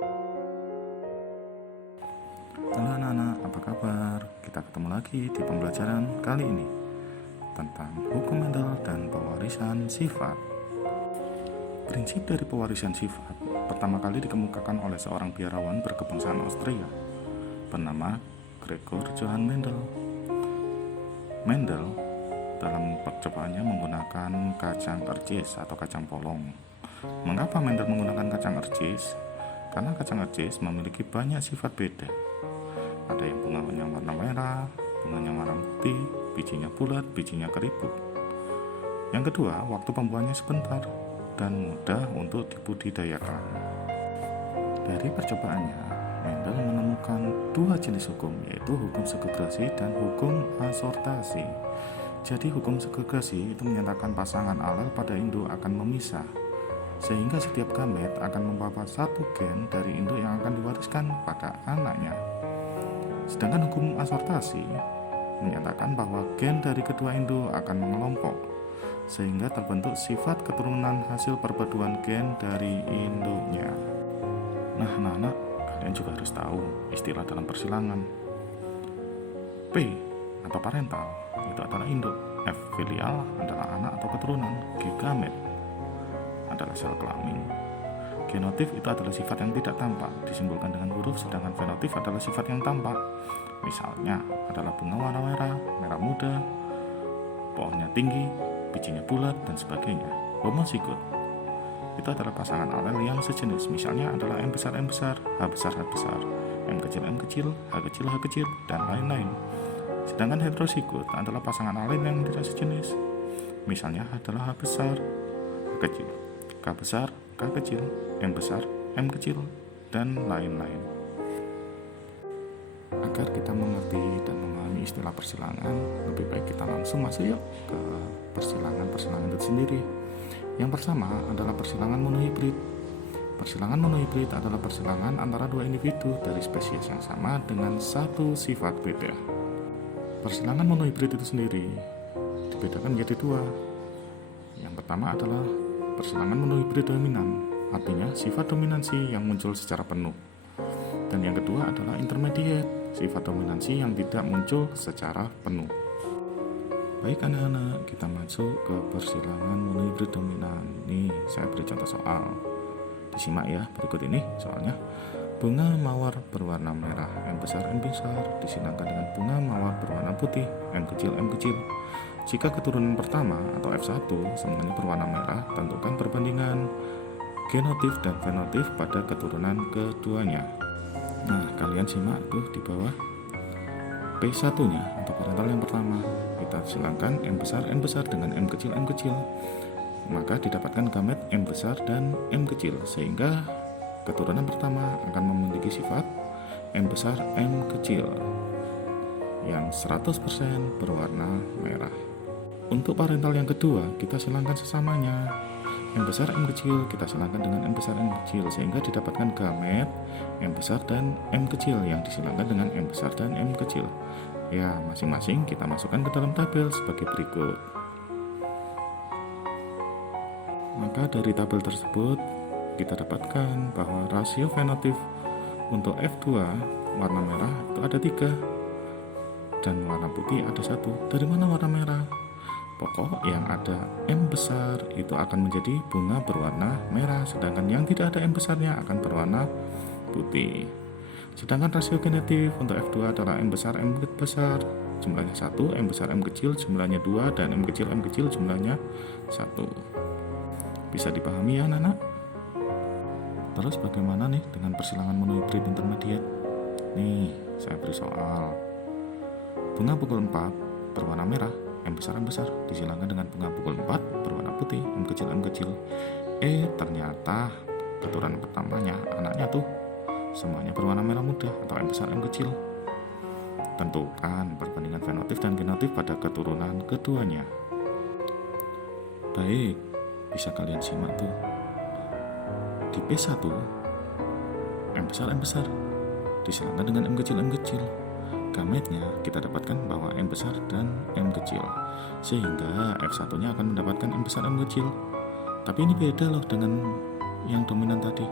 Halo anak-anak, apa kabar? Kita ketemu lagi di pembelajaran kali ini tentang hukum Mendel dan pewarisan sifat. Prinsip dari pewarisan sifat pertama kali dikemukakan oleh seorang biarawan berkebangsaan Austria bernama Gregor Johann Mendel. Mendel dalam percobaannya menggunakan kacang ercis atau kacang polong. Mengapa Mendel menggunakan kacang ercis? Karena kacang ercis memiliki banyak sifat beda. Ada yang bunganya warna merah, bunganya warna putih, bijinya bulat, bijinya keriput. Yang kedua, waktu pembuahannya sebentar dan mudah untuk dibudidayakan. Dari percobaannya, Mendel menemukan dua jenis hukum, yaitu hukum segregasi dan hukum asortasi. Jadi hukum segregasi itu menyatakan pasangan alel pada induk akan memisah, sehingga setiap gamet akan membawa satu gen dari induk yang akan diwariskan pada anaknya. Sedangkan hukum asortasi menyatakan bahwa gen dari kedua induk akan mengelompok, sehingga terbentuk sifat keturunan hasil perpaduan gen dari induknya. Nah, anak-anak, kalian juga harus tahu istilah dalam persilangan. P atau parental itu adalah induk, F filial adalah anak atau keturunan, G gamet adalah sel kelamin. Genotif itu adalah sifat yang tidak tampak, disimbolkan dengan huruf, sedangkan fenotip adalah sifat yang tampak. Misalnya adalah bunga warna merah, merah muda, pohonnya tinggi, bijinya bulat, dan sebagainya. Homozigot itu adalah pasangan alel yang sejenis, misalnya adalah M besar, H besar, H besar, M kecil, H kecil, H kecil, dan lain-lain. Sedangkan heterozigot adalah pasangan alel yang tidak sejenis, misalnya adalah H besar, H kecil, K besar, K kecil, M besar, M kecil, dan lain-lain. Agar kita mengerti dan memahami istilah persilangan, lebih baik kita langsung masuk yuk ke persilangan itu sendiri. Yang pertama adalah persilangan monohibrid. Persilangan monohibrid adalah persilangan antara dua individu dari spesies yang sama dengan satu sifat beda. Persilangan monohibrid itu sendiri dibedakan menjadi dua. Yang pertama adalah persilangan monohibrid dominan, artinya sifat dominansi yang muncul secara penuh. Dan yang kedua adalah intermediate, sifat dominansi yang tidak muncul secara penuh. Baik anak-anak, kita masuk ke persilangan monohibrid dominan. Nih, saya beri contoh soal. Disimak ya, berikut ini soalnya. Bunga mawar berwarna merah, M besar, disilangkan dengan bunga mawar berwarna putih, M kecil, Jika keturunan pertama atau F1 semuanya berwarna merah, tentukan perbandingan genotif dan fenotif pada keturunan keduanya. Nah, kalian simak tuh di bawah. P1-nya atau parental yang pertama, kita silangkan M besar dengan M kecil. Maka didapatkan gamet M besar dan M kecil, sehingga keturunan pertama akan memiliki sifat M besar, M kecil yang 100% berwarna merah. Untuk parental yang kedua, kita silangkan sesamanya. M besar, M kecil, kita silangkan dengan M besar, M kecil, sehingga didapatkan gamet M besar dan M kecil yang disilangkan dengan M besar dan M kecil. Ya, masing-masing kita masukkan ke dalam tabel sebagai berikut. Maka dari tabel tersebut, kita dapatkan bahwa rasio fenotif untuk F2 warna merah itu ada 3 dan warna putih ada 1. Dari mana warna merah? Pokok yang ada M besar itu akan menjadi bunga berwarna merah, sedangkan yang tidak ada M besarnya akan berwarna putih. Sedangkan rasio genetif untuk F2 adalah M besar jumlahnya 1, M besar M kecil jumlahnya 2, dan M kecil jumlahnya 1. Bisa dipahami ya anak-anak? Terus bagaimana nih dengan persilangan monohibrid intermediate? Nih, saya beri soal. Bunga pukul 4 berwarna merah, M besar, disilangkan dengan bunga pukul 4 berwarna putih, M kecil. Ternyata keturunan pertamanya, anaknya tuh semuanya berwarna merah muda atau M besar, M kecil. Tentukan perbandingan fenotif dan genotif pada keturunan keduanya. Baik, bisa kalian simak tuh. Di P1, M besar, disilangkan dengan M kecil. Gametnya kita dapatkan bahwa M besar dan M kecil, sehingga F1-nya akan mendapatkan M besar, M kecil. Tapi ini beda loh dengan yang dominan tadi.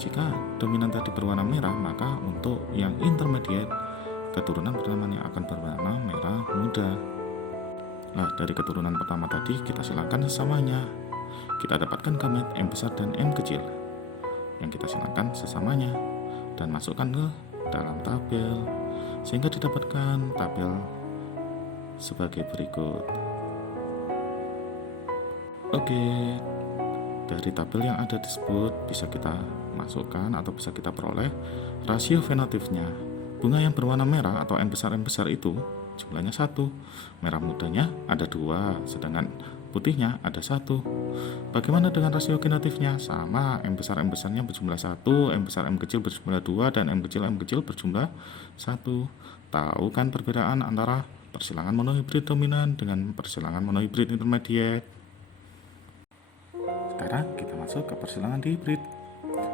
Jika dominan tadi berwarna merah, maka untuk yang intermediate, keturunan pertamanya akan berwarna merah muda. Nah, dari keturunan pertama tadi kita silakan sesamanya. Kita dapatkan gamet M besar dan M kecil yang kita silakan sesamanya dan masukkan ke dalam tabel, sehingga didapatkan tabel sebagai berikut. Oke, dari tabel yang ada tersebut bisa kita masukkan atau bisa kita peroleh rasio fenotipnya. Bunga yang berwarna merah atau M besar itu jumlahnya 1. Merah mudanya ada 2, sedangkan putihnya ada 1. Bagaimana dengan rasio genotipnya? Sama, M besarnya berjumlah 1, M besar M kecil berjumlah 2, dan M kecil berjumlah 1. Tahu kan perbedaan antara persilangan monohibrid dominan dengan persilangan monohibrid intermediate? Sekarang kita masuk ke persilangan dihibrid.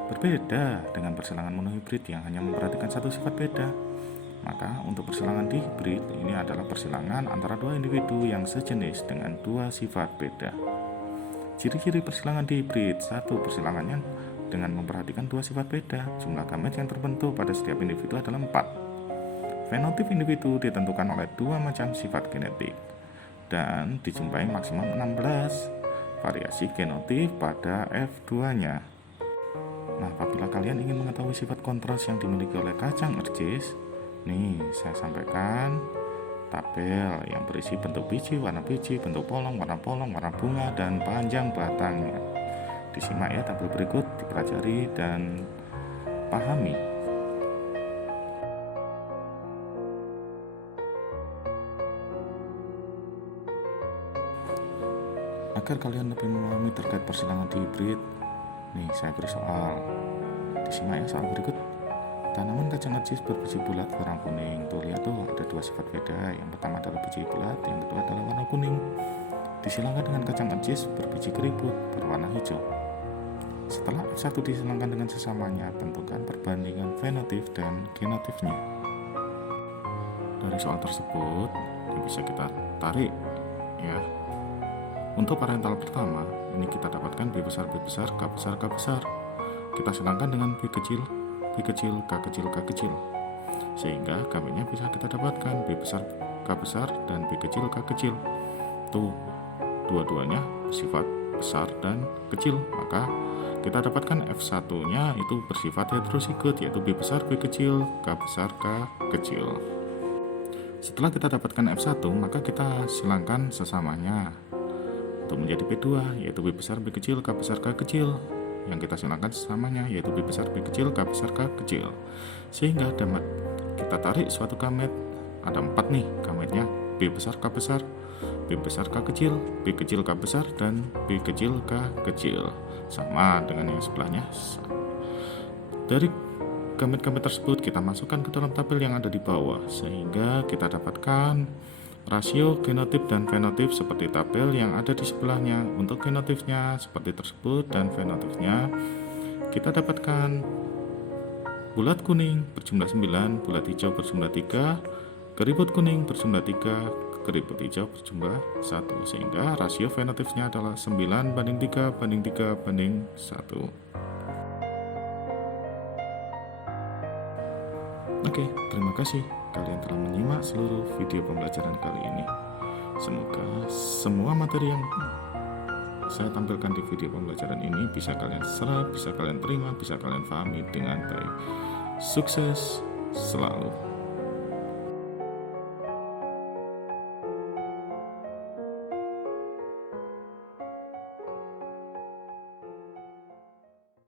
Berbeda dengan persilangan monohibrid yang hanya memperhatikan satu sifat beda. Maka untuk persilangan dihibrid ini adalah persilangan antara dua individu yang sejenis dengan dua sifat beda. Ciri-ciri persilangan dihibrid: 1. Persilangannya dengan memperhatikan dua sifat beda. Jumlah gamet yang terbentuk pada setiap individu adalah 4. Fenotip individu ditentukan oleh dua macam sifat genetik dan dijumpai maksimum 16 variasi genotip pada F2-nya. Nah, apabila kalian ingin mengetahui sifat kontras yang dimiliki oleh kacang ercis, nih saya sampaikan tabel yang berisi bentuk biji, warna biji, bentuk polong, warna bunga, dan panjang batangnya. Disimak ya tabel berikut, dipelajari dan pahami. Agar kalian lebih memahami terkait persilangan dihibrid, nih saya beri soal. Disimak ya soal berikut. Tanaman kacang ercis berbiji bulat warna kuning. Tuh lihat tuh, ada dua sifat beda. Yang pertama adalah biji bulat, yang kedua adalah warna kuning. Disilangkan dengan kacang ercis berbiji keriput berwarna hijau. Setelah F1 disilangkan dengan sesamanya, tentukan perbandingan fenotip dan genotipnya. Dari soal tersebut, ini bisa kita tarik ya. Untuk parental pertama, ini kita dapatkan B besar, K besar. Kita silangkan dengan B kecil, K kecil. Sehingga gametnya bisa kita dapatkan B besar, K besar, dan B kecil, K kecil. Tuh, dua-duanya bersifat besar dan kecil. Maka kita dapatkan F1-nya itu bersifat heterozigot, yaitu B besar, B kecil, K besar, K kecil. Setelah kita dapatkan F1, maka kita silangkan sesamanya untuk menjadi B2, yaitu B besar, B kecil, K besar, K kecil. Yang kita silangkan sesamanya, yaitu B besar, B kecil, K besar, K kecil. Sehingga dapat kita tarik suatu gamet. Ada 4 nih gametnya, B besar, K besar, B besar, K kecil, B kecil, K besar, dan B kecil, K kecil. Sama dengan yang sebelahnya. Dari gamet-gamet tersebut kita masukkan ke dalam tabel yang ada di bawah, sehingga kita dapatkan rasio genotip dan fenotip seperti tabel yang ada di sebelahnya. Untuk genotipnya seperti tersebut dan fenotipnya kita dapatkan bulat kuning berjumlah 9, bulat hijau berjumlah 3, keriput kuning berjumlah 3, keriput hijau berjumlah 1, sehingga rasio fenotipnya adalah 9:3:3:1. Oke, terima kasih kalian telah menyimak seluruh video pembelajaran kali ini. Semoga semua materi yang saya tampilkan di video pembelajaran ini bisa kalian serap, bisa kalian terima, bisa kalian pahami dengan baik. Sukses selalu.